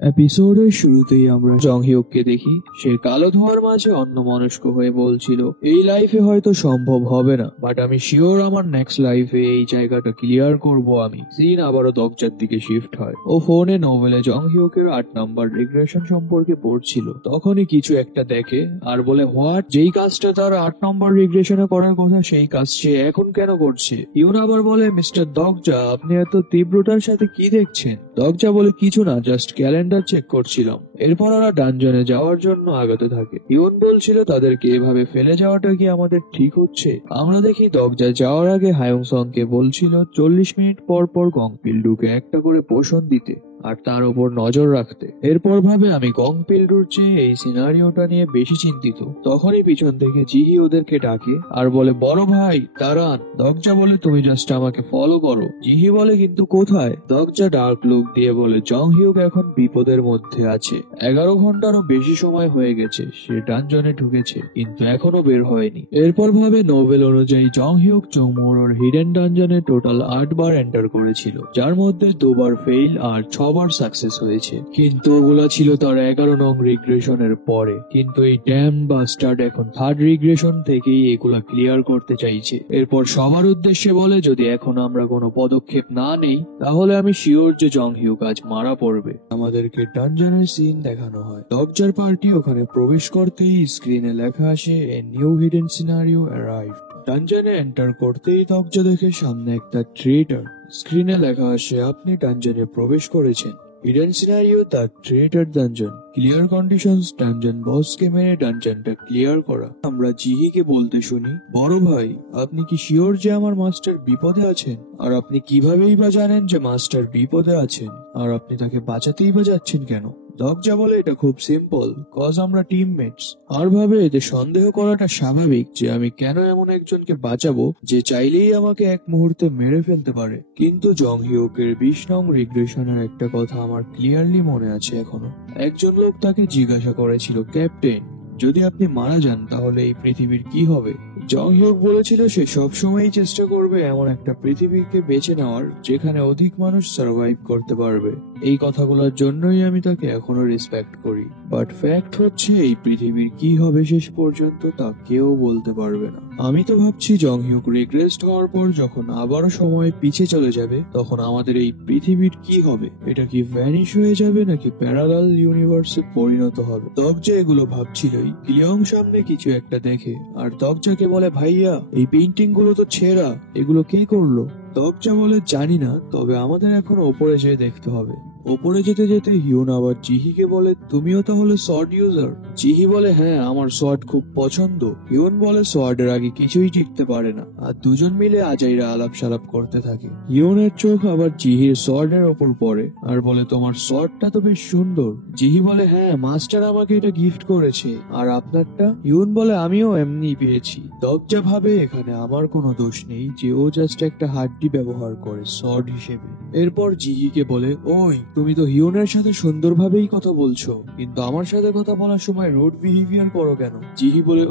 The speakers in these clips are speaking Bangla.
এপিসোডের শুরুতেই আমরা জং হিউককে দেখি। সে কালো ধোঁয়ার মাঝে অন্যমনস্ক হয়ে বলছিল, এই লাইফে হয়তো সম্ভব হবে না, বাট আমি শিওর আমার নেক্সট লাইফে এই জায়গাটা ক্লিয়ার করব আমি। সিন আবারও দরজার দিকে শিফট হয়। ও ফোনে নোভেলে জং হিউকের 8 নাম্বার রিগ্রেশন সম্পর্কে পড়ছিল। তখনই কিছু একটা দেখে আর বলে, হোয়াট? যেই কাজটা তার 8 নম্বর রিগ্রেশনে করার কথা সেই কাজ সে এখন কেন করছে? ইউন আবার বলে, মিস্টার দরজা, আপনি এত তীব্রতার সাথে কি দেখছেন? দরজা বলে, কিছু না, জাস্ট ক্যালেন্ডার চেক করছিলাম। এরপর ওরা ডানজনে যাওয়ার জন্য আগাতে থাকে। ইউন বলছিল তাদেরকে এভাবে ফেলে যাওয়াটা কি আমাদের ঠিক হচ্ছে? আমরা দেখি দরজা যাওয়ার আগে হায়ুংসং কে বলছিল 40 মিনিট পর পর গংপিল্ডুকে একটা করে পোষণ দিতে আর তার উপর নজর রাখতে। এরপর ভাবে, আমি গংপিল্ডুর চেয়ে এই সিনারিওটা নিয়ে বেশি চিন্তিত। তখনই পিছন থেকে জিহি ওদেরকে ডাকে আর বলে, বড় ভাই দাঁড়ান। দরজা বলে, তুমি জাস্ট আমাকে ফলো করো। জিহি বলে, কিন্তু কোথায়? দরজা ডার্ক লুক দিয়ে বলে, জং হিউক এখন বিপদের মধ্যে আছে। 11 ঘন্টারও বেশি সময় হয়ে গেছে সে ডানজনে ঢুকেছে, কিন্তু এখনো বের হয়নি। এরপর ভাবে, নোভেল অনুযায়ী জং হিউক চৌমুরোর হিডেন ডানজনে টোটাল 8 বার এন্টার করেছিল, যার মধ্যে 2 বার ফেইল আর 6 বার সাকসেস হয়েছে। কিন্তু ওগুলা ছিল তার 11 নং রিগ্রেশনের পরে। কিন্তু এই ড্যাম বাস্টার্ড এখন 3rd রিগ্রেশন থেকেই এগুলা ক্লিয়ার করতে চাইছে। এরপর সবার উদ্দেশ্যে বলে, যদি এখন আমরা কোনো পদক্ষেপ না নেই তাহলে আমি শিওর যে জং হিউক আজ মারা পড়বে। আমাদেরকে ডানজনের সিন দেখানো হয়। দরজার পার্টি ওখানে প্রবেশ করতেই স্ক্রিনে লেখা আসে, a new hidden scenario arrived. ডানজনে এন্টার করতেই দরজা দেখে সামনে একটা ট্রেটার। স্ক্রিনে লেখা আসে, আপনি ডানজনে প্রবেশ করেছেন। Hidden scenario the ট্রেটার dungeon. Clear conditions, dungeon বসকে মেরে ডানজনটা ক্লিয়ার করা। আমরা জিহিকে বলতে শুনি, বড় ভাই আপনি কি শিওর যে আমার মাস্টার বিপদে আছেন? আর আপনি কিভাবেই বা জানেন যে মাস্টার বিপদে আছেন? আর আপনি তাকে বাঁচাতেই বা যাচ্ছেন কেন? দরজা বলে, এটা খুব সিম্পল, কজ আমরা টিমমেটস। আর ভাবে, এতে সন্দেহ করাটা স্বাভাবিক যে আমি কেন এমন একজনকে বাঁচাবো যে চাইলেই আমাকে এক মুহূর্তে মেরে ফেলতে পারে। কিন্তু জং হিউকের 20 নং রিগ্রেশনের একটা কথা আমার ক্লিয়ারলি মনে আছে এখনো। একজন লোক তাকে জিজ্ঞাসা করেছিল, ক্যাপ্টেন যদি আপনি মারা যান তাহলে এই পৃথিবীর কি হবে? জং হিউক বলেছিল সে সবসময়ই চেষ্টা করবে এমন একটা পৃথিবীকে বেছে নেওয়ার যেখানে অধিক মানুষ সার্ভাইভ করতে পারবে। এই কথাগুলোর জন্যই আমি তাকে এখনো রেসপেক্ট করি। বাট ফ্যাক্ট হচ্ছে, এই পৃথিবীর কি হবে শেষ পর্যন্ত তা কেউ বলতে পারবে না। আমি তো ভাবছি জং হিউক রিগ্রেসড হওয়ার পর যখন আবারও সময় পিছে চলে যাবে তখন আমাদের এই পৃথিবীর কি হবে? এটা কি ভ্যানিশ হয়ে যাবে নাকি প্যারালাল ইউনিভার্সে পরিণত হবে? দরজা এগুলো ভাবছিলই কিয়ং সামনে কিছু একটা দেখে আর দরজাকে বলে, ভাইয়া এই পেইন্টিং গুলো তো ছেঁড়া, এগুলো কে করলো? দরজা বলে, জানি না, তবে আমাদের এখন ওপরে যেয়ে দেখতে হবে। ওপরে যেতে যেতে হিউন আবার জিহিকে বলে, তুমিও তাহলে সোয়ার্ড ইউজার? জিহি বলে, হ্যাঁ আমার সোয়ার্ড খুব পছন্দ। হিউন বলে, সোয়ার্ডের আগে কিছুই টিকতে পারে না। আর দুজন মিলে আজাইরা আলাপ সালাপ করতে থাকে। হিউনের চোখ আবার জিহির সোয়ার্ডের ওপর পড়ে আর বলে, তোমার সোয়ার্ডটা তো বেশ সুন্দর। জিহি বলে, হ্যাঁ মাস্টার আমাকে এটা গিফট করেছে। আর আপনারটা? হিউন বলে, আমিও এমনি পেয়েছি। দরজা ভাবে, এখানে আমার কোনো দোষ নেই যে ও জাস্ট একটা হাড্ডি ব্যবহার করে সর্ড হিসেবে। এরপর জিহিকে বলে, ওই তুমি তো হিউনের সাথে সুন্দরভাবেই কথা বলছো, কিন্তু আমার সাথে কথা বলার সময় রুড বিহেভিয়ার করো কেন? জিহি বলে,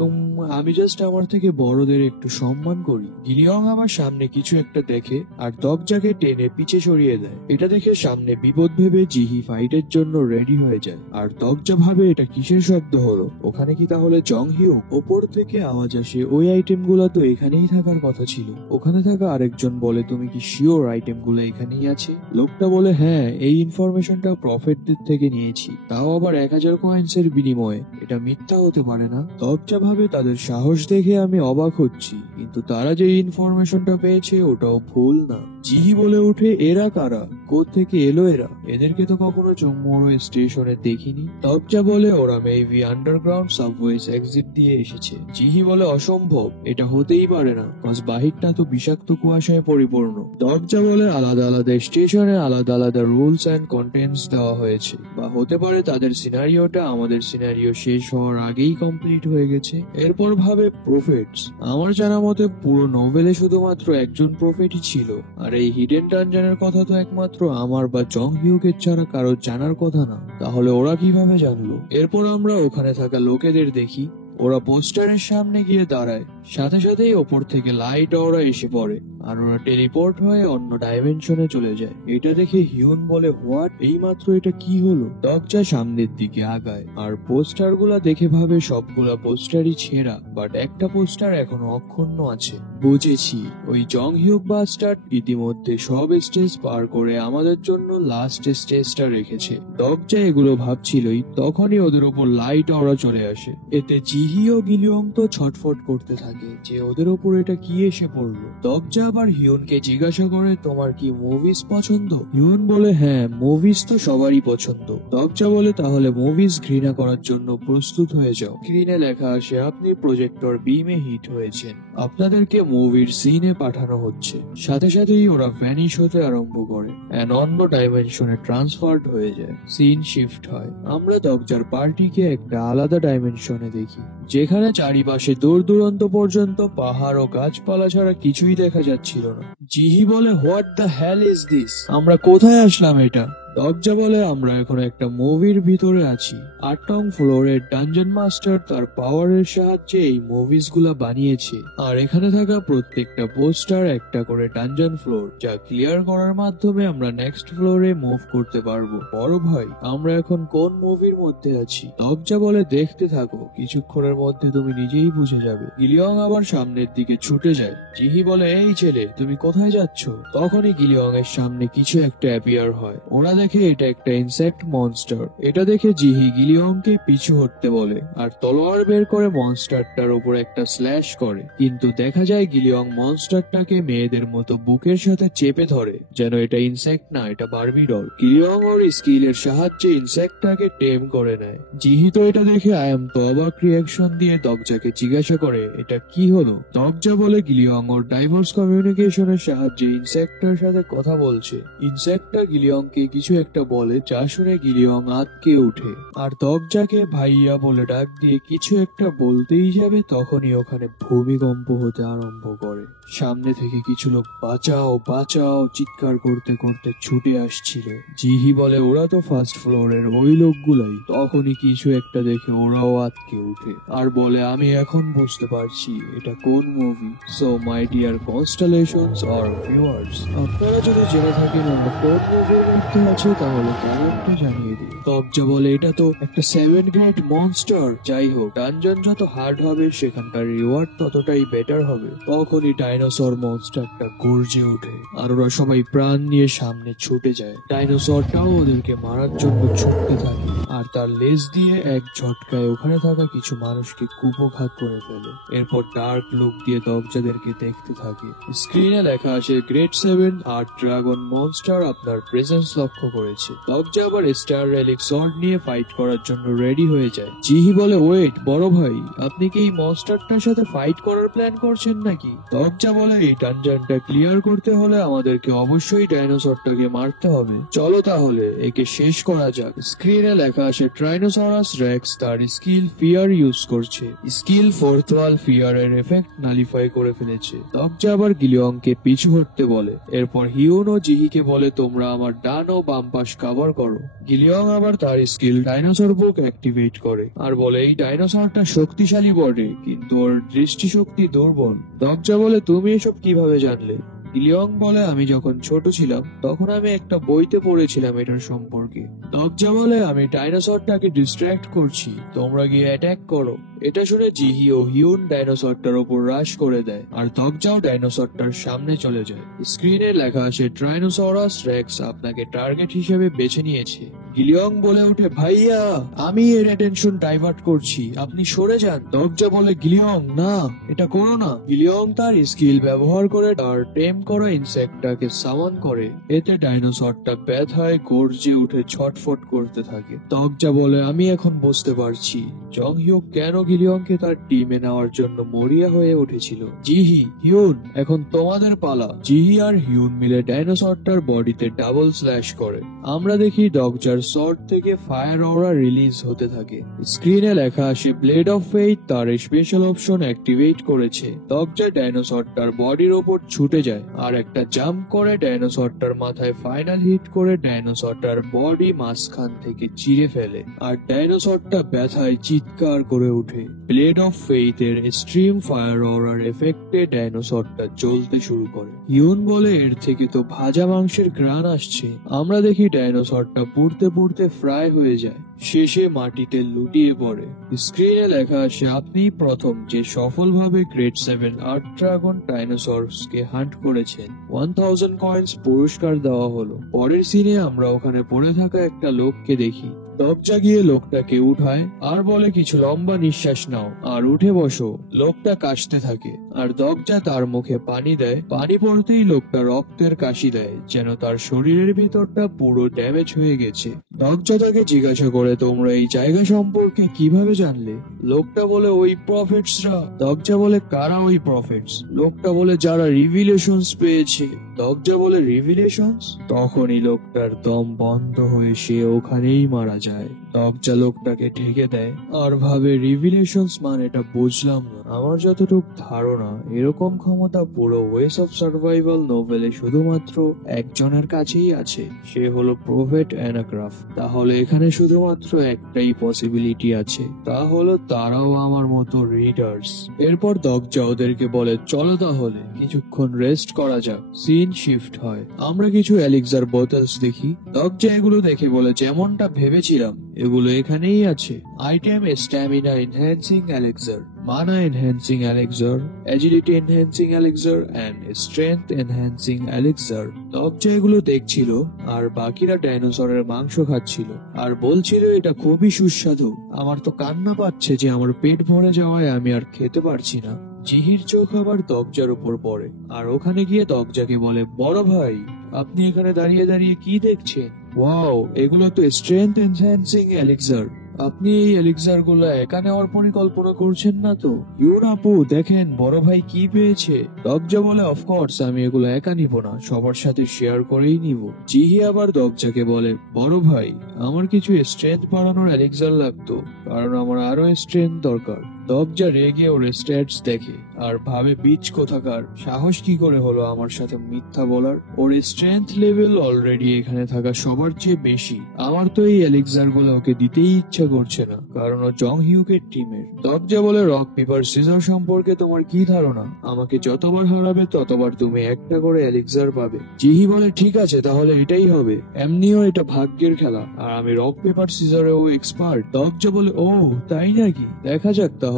আমি জাস্ট আমার থেকে বড়দের একটু সম্মান করি। গিলিয়ং আমার সামনে কিছু একটা দেখে আর দরজাকে টেনে পিছে সরিয়ে দেয়। এটা দেখে সামনে বিপদ ভেবে জিহি ফাইটের জন্য রেডি হয়ে যায়। আর দরজা ভাবে, এটা কিসের শব্দ হলো? ওখানে কি তাহলে জং হিউক? ওপর থেকে আওয়াজ আসে, ওই আইটেম গুলা তো এখানেই থাকার কথা ছিল। ওখানে থাকা আরেকজন বলে, তুমি কি শিওর আইটেম গুলো এখানেই আছে? লোকটা বলে, হ্যাঁ এই ইনফরমেশনটা প্রফেটদের থেকে নিয়েছি, তাও আবার 1000 কয়েন্সের বিনিময়ে। এটা মিথ্যা হতে পারে না। দরজা ভাবে, তাদের সাহস দেখে আমি অবাক হচ্ছি, কিন্তু তারা যে ইনফরমেশনটা পেয়েছে ওটাও ভুল না। জিহি বলে উঠে, এরা কারা? কোত্থেকে এলো এরা? এদেরকে তো কখনো চৌমুরো স্টেশনে দেখিনি। দরজা বলে, ওরা মেবি আন্ডারগ্রাউন্ড সাবওয়েজ এক্সিট দিয়ে এসেছে। জিহি বলে, অসম্ভব, এটা হতেই পারে না, কজ বাহিরটা তো বিষাক্ত কুয়াশায় পরিপূর্ণ। দরজা বলে, আলাদা আলাদা স্টেশনে আলাদা আলাদা রুলস এন্ড কন্টেন্টস দেওয়া হয়েছে, বা হতে পারে তাদের সিনারিওটা আমাদের সিনারিও শেষ হওয়ার আগেই কমপ্লিট হয়ে গেছে। এরপর ভাবে, প্রফেটস। আমার জানা মতে পুরো নোভেলে শুধুমাত্র একজন প্রফেটই ছিল, আর এই হিডেন ডানজনের কথা তো একমাত্র আমার বা জং হিউকের ছাড়া কারো জানার কথা না। তাহলে ওরা কিভাবে জানলো? এরপর আমরা ওখানে থাকা লোকেদের দেখি, ওরা পোস্টারের সামনে গিয়ে দাঁড়ায়। সাথে সাথেই ওপর থেকে লাইট অরা এসে পড়ে আর ওরা টেলিপোর্ট হয়ে অন্য ডাইমেনশনে চলে যায়। এটা দেখে হিউন বলে, হোয়াট, এইমাত্র এটা কি হলো? দরজা সামনের দিকে আগায় আর পোস্টার গুলা দেখে ভাবে সবগুলা পোস্টারই ছেঁড়া, বাট একটা পোস্টার এখনো অক্ষুণ্ণ আছে। বুঝেছি, ওই জং হিউক বাস্টার্ড ইতিমধ্যে সব স্টেজ পার করে আমাদের জন্য লাস্ট স্টেজটা রেখেছে। দরজা এগুলো ভাবছিলই তখনই ওদের উপর লাইট অরা চলে আসে। এতে জিহি ও গিলিয়ং তো ছটফট করতে থাকে যে ওদের উপর এটা কি এসে পড়লো। দরজা আবার হিউনকে জিজ্ঞাসা করে, তোমার কি মুভিজ পছন্দ? হিউন বলে, হ্যাঁ, মুভিজ তো সবারই পছন্দ। দরজা বলে, তাহলে মুভিজ ঘৃণা করার জন্য প্রস্তুত হয়ে যাও। স্ক্রিনে লেখা আসে, আপনি প্রজেক্টর বিমে হিট হয়েছেন, আপনাদেরকে মুভির সিনে পাঠানো হচ্ছে। সাথে সাথেই ওরা ভ্যানিশ হতে আরম্ভ করে এন্ড অন্য ডাইমেনশনে ট্রান্সফার্ড হয়ে যায়। সিন শিফট হয়, আমরা দরজার পার্টিকে একটা আলাদা ডাইমেনশনে দেখি, যেখানে চারিপাশে দূর দূরান্ত পর্যন্ত পাহাড় ও গাছপালা ছাড়া কিছুই দেখা যাচ্ছিল না। জিহি বলে, what the hell is this? আমরা কোথায় আসলাম এটা? দরজা বলে, আমরা এখন একটা মুভির ভিতরে আছি। 8 নং ফ্লোরের ডানজন মাস্টার তার পাওয়ারের সাহায্যে এই মুভিজ গুলা বানিয়েছে, আর এখানে থাকা প্রত্যেকটা পোস্টার একটা করে ডানজন ফ্লোর, যা ক্লিয়ার করার মাধ্যমে আমরা নেক্সট ফ্লোরে মুভ করতে পারবো। বড় ভাই, আমরা এখন কোন মুভির মধ্যে আছি? দরজা বলে, দেখতে থাকো, কিছুক্ষণের মধ্যে তুমি নিজেই বুঝে যাবে। গিলিয়ং আবার সামনের দিকে ছুটে যায়। জিহি বলে, এই ছেলে, তুমি কোথায় যাচ্ছ? তখনই গিলিয়ং এর সামনে কিছু একটা অ্যাপিয়ার হয়। ওরা দেখে এটা একটা ইনসেক্ট মনস্টার। এটা দেখে জিহি গিলিয়ংকে পিছু হটতে বলে আর তলোয়ার বের করে মনস্টারটার উপর একটা স্ল্যাশ করে, কিন্তু দেখা যায় গিলিয়ং মনস্টারটাকে মেয়েদের মতো বুকের সাথে চেপে ধরে, যেন এটা ইনসেক্ট না, এটা বারবি ডল। গিলিয়ং ওর স্কিলের সাহায্যে ইনসেক্টটাকে টেম করে নেয়। জিহি তো এটা দেখে আই এম তো অবাক রিয়াকশন দিয়ে দরজাকে জিজ্ঞাসা করে, এটা কি হলো? দরজা বলে, গিলিয়ং ওর ডাইভার্স কমিউনিকেশনের সাহায্যে ইনসেক্টটার সাথে কথা বলছে। ইনসেক্টটা গিলিয়ংকে কিছু একটা বলে, যা শুনে গিলিয়ং আঁতকে ওঠে আর দরজাকে ভাইয়া বলে ডাক দিয়ে কিছু একটা বলতেই যাবে, তখনই ওখানে ভূমিকম্প হতে আরম্ভ করে। সামনে থেকে কিছু লোক বাঁচাও বাঁচাও চিৎকার করতে করতে ছুটে আসছিল। জিহি বলে, ওরা তো ফার্স্ট ফ্লোরের ওই লোকগুলাই। তখনই কিছু একটা দেখে ওরাও আঁতকে ওঠে আর বলে, আমি এখন বুঝতে পারছি এটা কোন movie. So my dear constellations or viewers, আপনারা যদি জেনে থাকেন আমরা কোন মুভির মধ্যে আছে তাহলে কমেন্টে জানিয়ে দিন। দরজা বলে, এটা তো একটা 7 গ্রেড মনস্টার। যাই হোক, ডানজন যত হার্ড হবে সেখানকার রিওয়ার্ড ততটাই বেটার হবে। তখনই ডাইনোসর মনস্টারটা গর্জে ওঠে আর ওরা সবাই প্রাণ নিয়ে সামনে ছুটে যায়। ডাইনোসরটাও ওদেরকে মারার জন্য ছুটতে থাকে আর তার লেজ দিয়ে এক ঝটকায় ওখানে থাকা কিছু মানুষকে কুপঘাত করে ফেলে। এরপর ডার্ক লুক দিয়ে দরজাদেরকে দেখতে থাকে। স্ক্রিনে লেখা আসে, গ্রেড 7 আর ড্রাগন মনস্টার আপনার প্রেজেন্স লক্ষ্য করেছে। দরজা আবার স্টার রেলিক সর্ড নিয়ে ফাইট করার জন্য রেডি হয়ে যায়। জিহি বলে, ওয়েট বড় ভাই, আপনি কি এই মনস্টারটার সাথে ফাইট করার প্ল্যান করছেন নাকি? দরজা বলে, এই ডানজনটা ক্লিয়ার করতে হলে আমাদেরকে অবশ্যই ডাইনোসরটাকে মারতে হবে। চলো তাহলে একে শেষ করা যাক। স্ক্রিনে লেখা আসে, ট্রাইনোসরাস রেক্স তার স্কিল ফিয়ার ইউজ করছে। স্কিল ফোর্থ ওয়াল ফিয়ার এর এফেক্ট নালিফাই করে ফেলেছে। দরজা আবার গিলিয়ংকে পিছু হটতে বলে। এরপর হিউন ও জিহিকে বলে, তোমরা আমার ডান ও বাম পাশ কভার করো। গিলিয়ং আবার তার স্কিল ডাইনোসর বুক অ্যাক্টিভেট করে আর বলে, এই ডাইনোসরটা শক্তিশালী বটে কিন্তু ওর দৃষ্টিশক্তি দুর্বল। দরজা বলে, তুমি এসব কিভাবে জানলে? গিলিয়ং বলে, আমি যখন ছোট ছিলাম তখন আমি একটা বইতে পড়েছিলাম এটার সম্পর্কে। দরজা বলে, আমি ডাইনোসরটাকে ডিস্ট্র্যাক্ট করছি, তোমরা গিয়ে অ্যাটাক করো। এটা শুনে জিহি ও হিউন ডাইনোসরটার উপর রাশ করে দেয় আর দরজাও ডাইনোসরটার সামনে চলে যায়। স্ক্রিনে লেখা আসে, ট্রাইনোসরাস রেক্স আপনাকে টার্গেট হিসেবে বেছে নিয়েছে। গিলিয়ং বলে ওঠে, ভাইয়া আমি এর অ্যাটেনশন ডাইভার্ট করছি, আপনি সরে যান। দরজা বলে, গিলিয়ং না, এটা করো না। গিলিয়ং তার স্কিল ব্যবহার করে তার টেম করা ইনসেক্টটাকে সামান করে। এতে ডাইনোসরটা ব্যথায় গর্জে উঠে ছটফট করতে থাকে। দরজা বলে, আমি এখন বুঝতে পারছি জং হিউক কেন গিলিয়ংকে তার টিমে নেওয়ার জন্য মরিয়া হয়ে উঠেছিল। জিহি, হিউন, এখন তোমাদের পালা। জিহি আর হিউন মিলে ডাইনোসরটার বডিতে ডাবল স্ল্যাশ করে। আমরা দেখি দরজার সর্ট থেকে ফায়ার অরা রিলিজ হতে থাকে। স্ক্রিনে লেখা আসে, ব্লেড অফ ফেইথ তার স্পেশাল অপশন অ্যাক্টিভেট করেছে। দরজা ডাইনোসরটার বডির ওপর ছুটে যায় আর একটা জাম্প করে ডাইনোসরটার মাথায় ফাইনাল হিট করে ডাইনোসরটার বডি মাঝখান থেকে চিরে ফেলে আর ডাইনোসরটা ব্যথায় চিৎকার করে ওঠে। ওঠে। ব্লেড অফ ফেইথ এর স্ট্রিম ফায়ার অরার এফেক্টে ডাইনোসরটা জ্বলতে শুরু করে। ইউন বলে এর থেকে তো ভাজা মাংসের ঘ্রাণ আসছে। আমরা দেখি ডাইনোসরটা পুড়তে পুড়তে ফ্রাই হয়ে যায়, শেষে মাটিতে লুটিয়ে পড়ে। স্ক্রিনে লেখা আসে আপনি প্রথম যে সফলভাবে গ্রেড 7 আর্থ ড্রাগন ডাইনোসরসকে হান্ট করেছেন। 1000 কয়েন্স পুরস্কার দেওয়া হলো। পরের সিনে আমরা ওখানে পড়ে থাকা একটা লোককে দেখি। দরজা গিয়ে লোকটাকে উঠায় আর বলে কিছু লম্বা নিঃশ্বাস নাও আর উঠে বসো। লোকটা কাশতে থাকে আর দরজা তার মুখে পানি দেয়। পানি পড়তেই লোকটা রক্তের কাশি দেয়, যেন তার শরীরের ভিতরটা পুরো ড্যামেজ হয়ে গেছে। দরজা তাকে জিজ্ঞাসা করে তোমরা এই জায়গা সম্পর্কে কিভাবে জানলে? লোকটা বলে ওই প্রফেটসরা। দরজা বলে কারা ওই প্রফেটস? লোকটা বলে যারা রিভিলেশনস পেয়েছে। দরজা বলে রিভিলেশনস? তখনই লোকটার দম বন্ধ হয়ে সে ওখানেই মারা যায়। দরজা লোকটাকে ঢেকে দেয় আর ভাবে রিভিলেশনস মানে এটা বুঝলাম না। আমার যতটুক ধারণা এরকম ক্ষমতা পুরো ওয়েস অফ সার্ভাইভাল নোভেলে শুধুমাত্র একজনের কাছেই আছে, সে হলো প্রফেট অ্যানাগ্রাফ। তাহলে এখানে শুধুমাত্র একটাই পসিবিলিটি আছে, তা হলো তারাও আমার মতো রিডার্স। এরপর দরজা ওদেরকে বলে চলো তাহলে কিছুক্ষণ রেস্ট করা যাক। সিন শিফট হয়, আমরা কিছু এলিক্সার বোতলস দেখি। দরজা এগুলো দেখে বলে যেমনটা ভেবেছিলাম এগুলো এখানেই আছে। Item stamina enhancing elixir, mana enhancing elixir, agility enhancing elixir and strength enhancing elixir. দরজা এগুলো দেখছিল আর বাকিরা ডাইনোসরের মাংস খাচ্ছিল আর বলছিল এটা খুবই সুস্বাদু। আমার তো কান্না পাচ্ছে যে আমার পেট ভরে যাওয়ায় আমি আর খেতে পারছি না। জিহির চোখ আবার দরজার উপর পড়ে আর ওখানে গিয়ে দরজাকে বলে বড় ভাই আপনি এখানে দাঁড়িয়ে দাঁড়িয়ে কি দেখছেন? ওয়াও, এগুলো তো স্ট্রেংথ এনহ্যান্সিং এলিক্সার। আপনি এই এলিক্সার গুলো একা নেওয়ার পরিকল্পনা করছেন না তো? ইউন আপু দেখেন বড় ভাই কি পেয়েছে। দরজা বলে অফকোর্স আমি এগুলো একা নিব না, সবার সাথে শেয়ার করেই নিব। জিহি আবার দরজাকে বলে বড় ভাই আমার কিছু স্ট্রেংথ বাড়ানোর এলিক্সার লাগতো, কারণ আমার আরো স্ট্রেংথ দরকার। দরজা রেগে ওর স্ট্যাটস দেখে আর ভাবে বিচ কোথাকার সাহস কি করে হলো আমার সাথে মিথ্যা বলার। ওর স্ট্রেংথ লেভেল অলরেডি এখানে থাকা সবার চেয়ে বেশি। আমার তো এই এলিক্সার গুলো ওকে দিতেই ইচ্ছা করছে না, কারণ ও জং হিউকের টিমের। দরজা বলে রক পেপার সিজার সম্পর্কে তোমার কি ধারণা? আমাকে যতবার হারাবে ততবার তুমি একটা করে এলিক্সার পাবে। জিহি বলে ঠিক আছে তাহলে এটাই হবে, এমনিও এটা ভাগ্যের খেলা আর আমি রক পেপার সিজারেও এক্সপার্ট। দরজা বলে ও তাই নাকি, দেখা যাক তাহলে।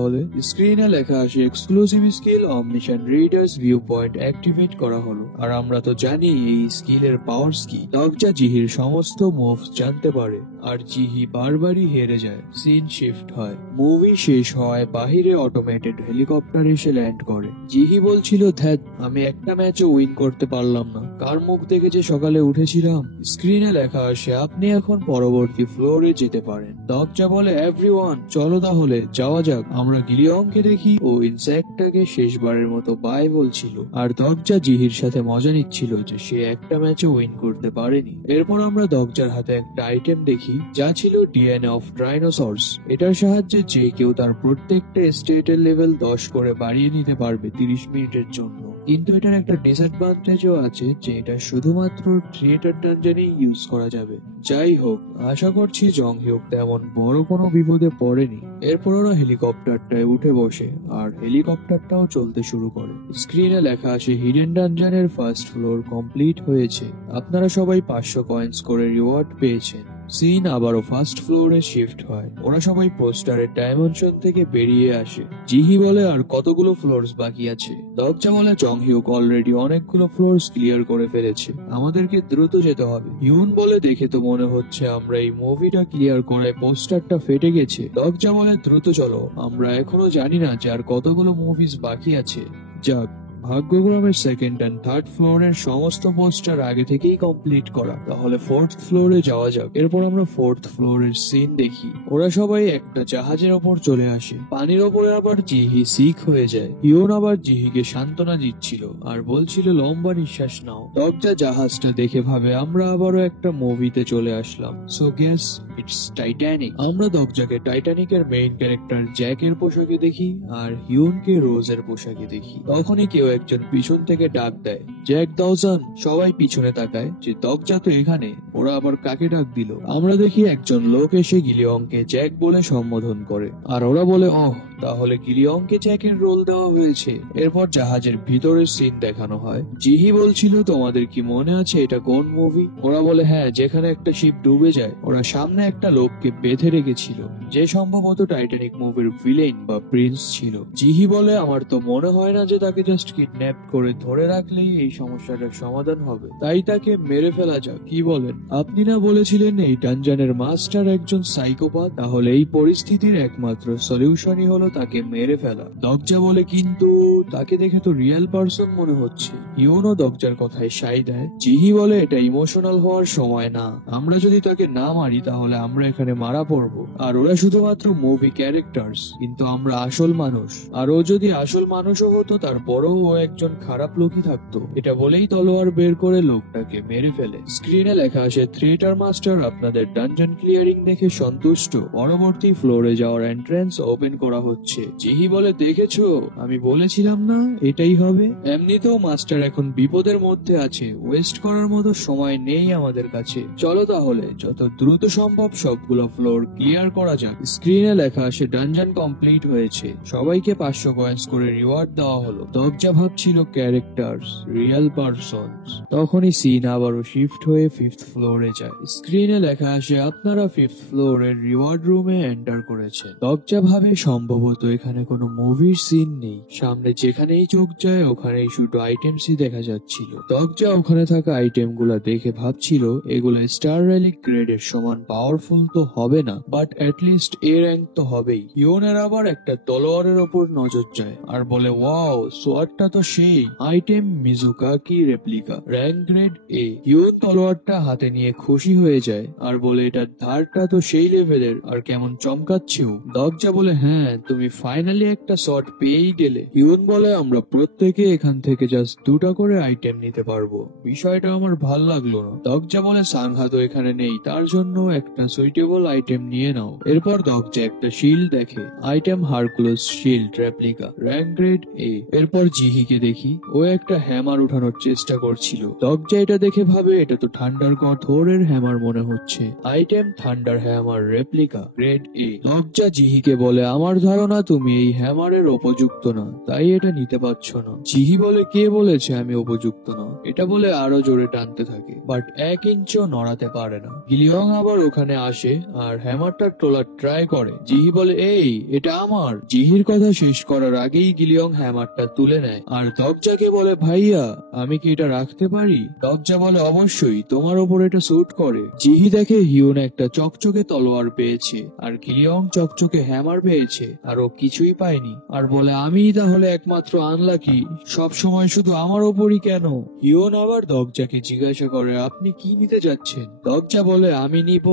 স্ক্রিনে লেখা আসে exclusive skill omniscient readers viewpoint activate করা হলো। আর আমরা তো জানি এই স্কিলের পাওয়ারস কি। দরজা জিহির সমস্ত মুভস জানতে পারে আর জিহি বারবারই হেরে যায়। সিন শিফট হয়, মুভি শেষ হয়, বাহিরে অটোমেটেড হেলিকপ্টার এসে ল্যান্ড করে। জিহি বলছিল ধ্যাত আমি একটা ম্যাচও উইন করতে পারলাম না, কার মুখ দেখে যে সকালে উঠেছিলাম। স্ক্রিনে লেখা আসে আপনি এখন পরবর্তী ফ্লোরে যেতে পারেন। দরজা বলে এভরিওয়ান চলো তাহলে যাওয়া যাক। আমরা গিলিয়ংকে দেখি ও ইনসেক্টটাকে শেষবারের মতো বাই বলছিল আর দরজা জিহির সাথে মজা নিচ্ছিল যে সে একটা ম্যাচও উইন করতে পারেনি। এরপর আমরা দরজার হাতে একটা আইটেম দেখি যা ছিল ডিএনএ অফ ডাইনোসরস। এটার সাহায্যে যে কেউ তার প্রত্যেকটা স্টেটের লেভেল 10 করে বাড়িয়ে নিতে পারবে 30 মিনিটের জন্য। কিন্তু এটার একটা ডিসঅ্যাডভান্টেজও আছে যে এটা শুধুমাত্র থিয়েটার ডানজনেই ইউজ করা যাবে। যাই হোক, আশা করছি জং হিউক তেমন বড় কোনো বিপদে পড়েনি। এরপর ওরা হেলিকপ্টারটায় উঠে বসে আর হেলিকপ্টারটাও চলতে শুরু করে। স্ক্রিনে লেখা আসে হিডেন ডানজনের ফার্স্ট ফ্লোর কমপ্লিট হয়েছে, আপনারা সবাই 500 কয়েন্স করে রিওয়ার্ড পেয়েছেন। সিন আবারও ফার্স্ট ফ্লোরে শিফট হয়, ওরা সবাই পোস্টারের ডাইমেনশন থেকে বেরিয়ে আসে। জিহি বলে আর কতগুলো ফ্লোরস বাকি আছে? দরজা বলে জং হিউক অলরেডি অনেকগুলো ফ্লোরস ক্লিয়ার করে ফেলেছে, আমাদেরকে দ্রুত যেতে হবে। ইউন বলে দেখে তো মনে হচ্ছে আমরা এই মুভিটা ক্লিয়ার করায় পোস্টারটা ফেটে গেছে। দরজা বলে দ্রুত চলো, আমরা এখনো জানি না যে আর কতগুলো মুভিজ বাকি আছে। যাক, ভাগ্যক্রমের সেকেন্ড এন্ড থার্ড ফ্লোরের সমস্ত পোস্টার আগে থেকেই কমপ্লিট করা, তাহলে ফোর্থ ফ্লোরে যাওয়া যাক। এরপর আমরা ফোর্থ ফ্লোরের সিন দেখি, ওরা সবাই একটা জাহাজের ওপর চলে আসে। পানির ওপরে আবার জিহি সিক হয়ে যায়। ইউন আবার জিহিকে সান্ত্বনা দিচ্ছিল আর বলছিল লম্বা নিঃশ্বাস নাও। দরজা জাহাজটা দেখে ভাবে আমরা আবারও একটা মুভিতে চলে আসলাম। So guess it's Titanic. আমরা দরজাকে টাইটানিকের মেইন ক্যারেক্টার জ্যাকের পোশাকে দেখি আর হিউনকে রোজের পোশাকে দেখি। তখনই কেউ একজন পিছন থেকে ডাক দেয় জ্যাক দাউজান। সবাই পিছনে তাকায় যে দরজা তো এখানে, ওরা আবার কাকে ডাক দিল। আমরা দেখি একজন লোক এসে গিলিয়ংকে জ্যাক বলে সম্বোধন করে আর ওরা বলে ওহ তাহলে গিলিয়ংকে জ্যাকের রোল দেওয়া হয়েছে। এরপর জাহাজের ভিতরের সিন দেখানো হয়। জিহি বলছিল, তোমাদের কি মনে আছে এটা কোন মুভি? ওরা বলে হ্যাঁ, যেখানে একটা শিপ ডুবে যায় ওরা সামনে একটা লোককে বেঁধে রেখেছিল, যে সম্ভবত টাইটানিক মুভির ভিলেন বা প্রিন্স ছিল। জিহি বলে, আমার তো মনে হয় না যে তাকে জাস্ট কিডন্যাপ করে ধরে রাখলেই এই সমস্যাটার সমাধান হবে, তাই তাকে মেরে ফেলা যাক। কি বলেন? আপনি না বলেছিলেন এই ডানজানের মাস্টার একজন সাইকোপাথ? তাহলে এই পরিস্থিতির একমাত্র সলিউশনই হলো তাকে মেরে ফেলা। দরজা বলে, কিন্তু তাকে দেখে তো রিয়েল পার্সন মনে হচ্ছে। ইউনো দরজার কথায় সাই দেয়। জিহি বলে, এটা ইমোশনাল হওয়ার সময় না। আমরা যদি তাকে না মারি তাহলে আমরা এখানে মারা পড়বো, আর ওরা শুধুমাত্র মুভি ক্যারেক্টার্স, কিন্তু আমরা আসল মানুষ। আর ও যদি আসল মানুষও হতো তারপরেও ও একজন খারাপ লোকই থাকতো। এটা বলেই তলোয়ার বের করে লোকটাকে মেরে ফেলে। স্ক্রিনে লেখা আসে, থিয়েটার মাস্টার আপনাদের ডানজন ক্লিয়ারিং দেখে সন্তুষ্ট, পরবর্তী ফ্লোরে যাওয়ার এন্ট্রান্স ওপেন করা হচ্ছে। জিহি বলে, দেখেছো, আমি বলেছিলাম না এটাই হবে। এমনিতেও মাস্টার এখন বিপদের মধ্যে আছে, ওয়েস্ট করার মতো সময় নেই আমাদের কাছে। চলো তাহলে যত দ্রুত সম্ভব সবগুলো ফ্লোর ক্লিয়ার করা যাক। স্ক্রিনে লেখা আসে, ডানজন কমপ্লিট হয়েছে, সবাইকে 500 কয়েন্স করে রিওয়ার্ড দেওয়া হলো। দরজা ভাবছিল ক্যারেক্টার্স, রিয়েল পারসনস। তখনই সিন আবারও শিফট হয়ে 5th ফ্লোরে যায়। স্ক্রিনে লেখা আসে, আপনারা 5th ফ্লোরের রিওয়ার্ড রুমে এন্টার করেছেন। দরজা ভাবে সম্ভবত এখানে কোনো মুভির সিন নেই, সামনে যেখানেই চোখ যায় ওখানেই শুধু আইটেমসই দেখা যাচ্ছিল। দরজা ওখানে থাকা আইটেম গুলা দেখে ভাবছিল এগুলা স্টার রেলিক গ্রেডের সমান পাওয়ারফুল তো হবে না, বাট অ্যাটলিস্ট এ র্যাঙ্ক তো হবেই। ইউনের আবার একটা তলোয়ারের ওপর নজর যায় আর বলে, ওয়াও, সোয়ারটা তো সেই। আইটেম মিজুকাকি রেপ্লিকা, র্যাঙ্ক গ্রেড এ। ইউন তলোয়ারটা হাতে নিয়ে খুশি হয়ে যায় আর বলে, এটার ধারটা তো সেই লেভেলের, আর কেমন চমকাচ্ছেও। দরজা বলে, হ্যাঁ, তুমি ফাইনালি একটা শট পেয়েই গেলে। ইউন বলে, আমরা প্রত্যেকে এখান থেকে জাস্ট 2টা করে আইটেম নিতে পারবো। বিষয়টা আমার ভাল লাগলো না। দরজা বলে, সাংহা তো এখানে নেই, তার জন্য একটা সুইটেবল আইটেম নিয়ে নাও। এরপর দরজা একটা শিল্ড দেখে, item Hercules shield replica, rank grade A. এরপর জিহিকে দেখি, ও একটা হ্যামার উঠানোর চেষ্টা করছিল। দরজা এটা দেখে ভাবে, এটা তো থান্ডার গড থোরের হ্যামার মনে হচ্ছে। Item thunder hammer replica, grade A. দরজা জিহিকে বলে, আমার ধারণা তুমি এই হ্যামারের উপযুক্ত না, তাই এটা নিতে পারছো না। জিহি বলে, কে বলেছে আমি উপযুক্ত না? এটা বলে আরো জোরে টানতে থাকে, বাট 1 ইঞ্চও নড়াতে পারে না। গিলিয়ং আবার ওখানে আসে আর হ্যামারটা তোলার ট্রাই করে। জিহি বলে, এই এটা আমার। জিহির কথা শেষ করার আগেই গিলিয়ং হ্যামারটা তুলে নেয় আর দরজাকে বলে, ভাইয়া, আমি কি এটা রাখতে পারি? দরজা বলে, অবশ্যই, তোমার ওপর এটা স্যুট করে। জিহি দেখে হিউন একটা চকচকে তলোয়ার পেয়েছে আর গিলিয়ং চকচকে হ্যামার পেয়েছে, আর ও কিছুই পায়নি, আর বলে, আমি তাহলে একমাত্র আনলাকি, সব সময় শুধু আমার ওপরই কেন? হিউন আবার দরজাকে জিজ্ঞাসা করে, আপনি কি নিতে যাচ্ছেন? দরজা বলে, আমি নিব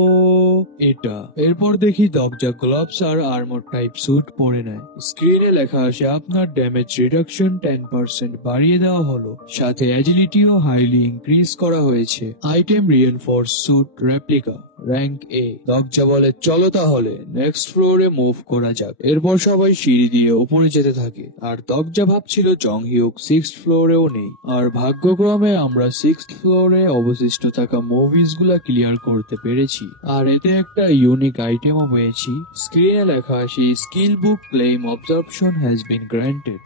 এটা। এরপর দেখি দরজা গ্লোভস আর আর্মর টাইপ স্যুট পরে নেয়। স্ক্রিনে লেখা আসে, আপনার ড্যামেজ রিডাকশন 10% বাড়িয়ে দেওয়া হলো, সাথে অ্যাজিলিটিও হাইলি ইনক্রিজ করা হয়েছে। Item reinforce suit replica, rank A. দরজা বলে, চলো তাহলে নেক্সট ফ্লোরে মুভ করা যাক। এরপর সবাই সিঁড়ি দিয়ে উপরে যেতে থাকে আর দরজা ভাবছিল জং হিউক 6th ফ্লোরেও নেই। আর ভাগ্যক্রমে আমরা 6th ফ্লোরে অবশিষ্ট থাকা মুভিজ গুলা ক্লিয়ার করতে পেরেছি, আর এতে একটা ইউনিক আইটেমও পেয়েছি। স্ক্রিনে লেখা আসে, skill book claim absorption has been granted.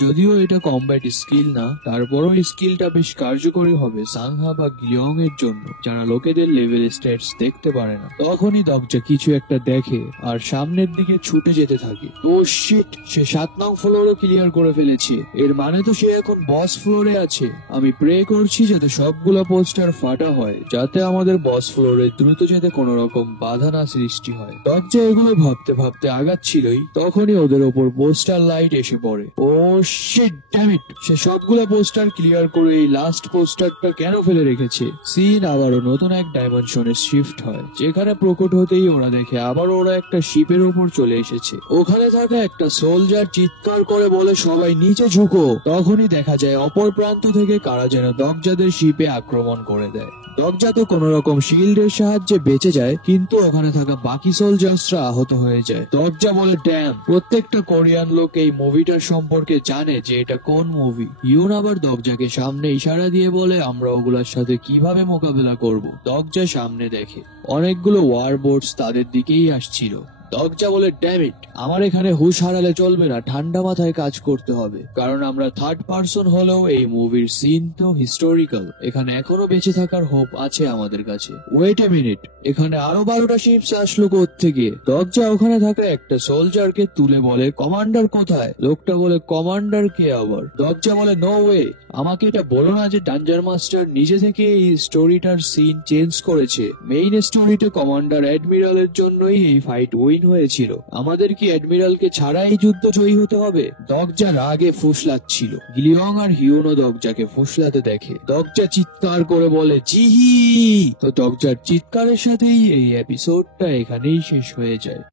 যদিও এটা কমব্যাট স্কিল না, তারপরও স্কিলটা বেশ কার্যকরী হবে সাংহা বা গিলিয়ং এর জন্য, যারা লোকেদের লেভেল স্ট্যাটস দেখতে পারে না। তখনই দরজা কিছু একটা দেখে আর সামনের দিকে ছুটে যেতে থাকে। ও শিট, সে 7 নং ফ্লোরও ক্লিয়ার করে ফেলেছে, এর মানে তো সে এখন বস ফ্লোরে আছে। আমি প্রে করছি যাতে সবগুলো পোস্টার ফাটা হয়, যাতে আমাদের বস ফ্লোরে দ্রুত যেতে কোনো রকম বাধা না সৃষ্টি হয়। দরজা এগুলো ভাবতে ভাবতে আগাচ্ছিলই, তখনই ওদের ওপর পোস্টার লাইট এসে পড়ে। ও শিট, ড্যাম ইট, সে সবগুলো পোস্টার ক্লিয়ার করে এই লাস্ট পোস্টারটা কেন ফেলে রেখেছে? সিন আবারও নতুন এক ডাইমেনশনে শিফট হয়, যেখানে প্রকট হতেই ওরা দেখে আবার ওরা একটা শিপের উপর চলে এসেছে। ওখানে থাকা একটা সোলজার চিৎকার করে বলে, সবাই নিচে ঝুঁকো। তখনই দেখা যায় অপর প্রান্ত থেকে কারা যেন দরজাদের শিপে আক্রমণ করে দেয়। দরজা তো কোন রকম শিল্ডের সাহায্যে বেঁচে যায়, কিন্তু ওখানে থাকা বাকি সোলজার্সরা আহত হয়ে যায়। দরজা বলে, ড্যাম, প্রত্যেকটা কোরিয়ান লোক এই মুভিটার সম্পর্কে জানে যে এটা কোন মুভি। ইউন আবার দরজাকে সামনে ইশারা দিয়ে বলে, আমরা ওগুলার সাথে কিভাবে মোকাবেলা করব। দরজা সামনে দেখে অনেকগুলো ওয়ার বোটস তাদের দিকেই আসছিল। দগজা বলে, ড্যাম ইট, আমার এখানে হুঁশ হারালে চলবে না, ঠান্ডা মাথায় কাজ করতে হবে, কারণ আমরা থার্ড পার্সন হলেও এই মুভির সিন তো হিস্টোরিক্যাল, এখানে এখনো বেঁচে থাকার হোপ আছে আমাদের কাছে। ওয়েট এ মিনিট, এখানে আরো 12টা শিপস আসলো থেকে? দগজা ওখানে থাকা একটা সোলজারকে তুলে বলে, কমান্ডার কোথায়? লোকটা বলে, কমান্ডার কে আবার? দগজা বলে, নো ওয়ে, আমাকে এটা বলো না যে ডাঞ্জার মাস্টার নিজে থেকে এই স্টোরিটার সিন চেঞ্জ করেছে। মেইন স্টোরিতে কমান্ডার অ্যাডমিরালের জন্যই এই ফাইট উইন হয়েছিল, আমাদের কি অ্যাডমিরালকে ছাড়া এই যুদ্ধ জয়ী হতে হবে? দগজা রাগে ফুসলাচ্ছিল। গিলিয়ং আর হিউনো দগজাকে ফুসলাতে দেখে দগজা চিৎকার করে বলে, জিহি। তো দগজার চিৎকারের সাথেই এই এপিসোডটা এখানেই শেষ হয়ে যায়।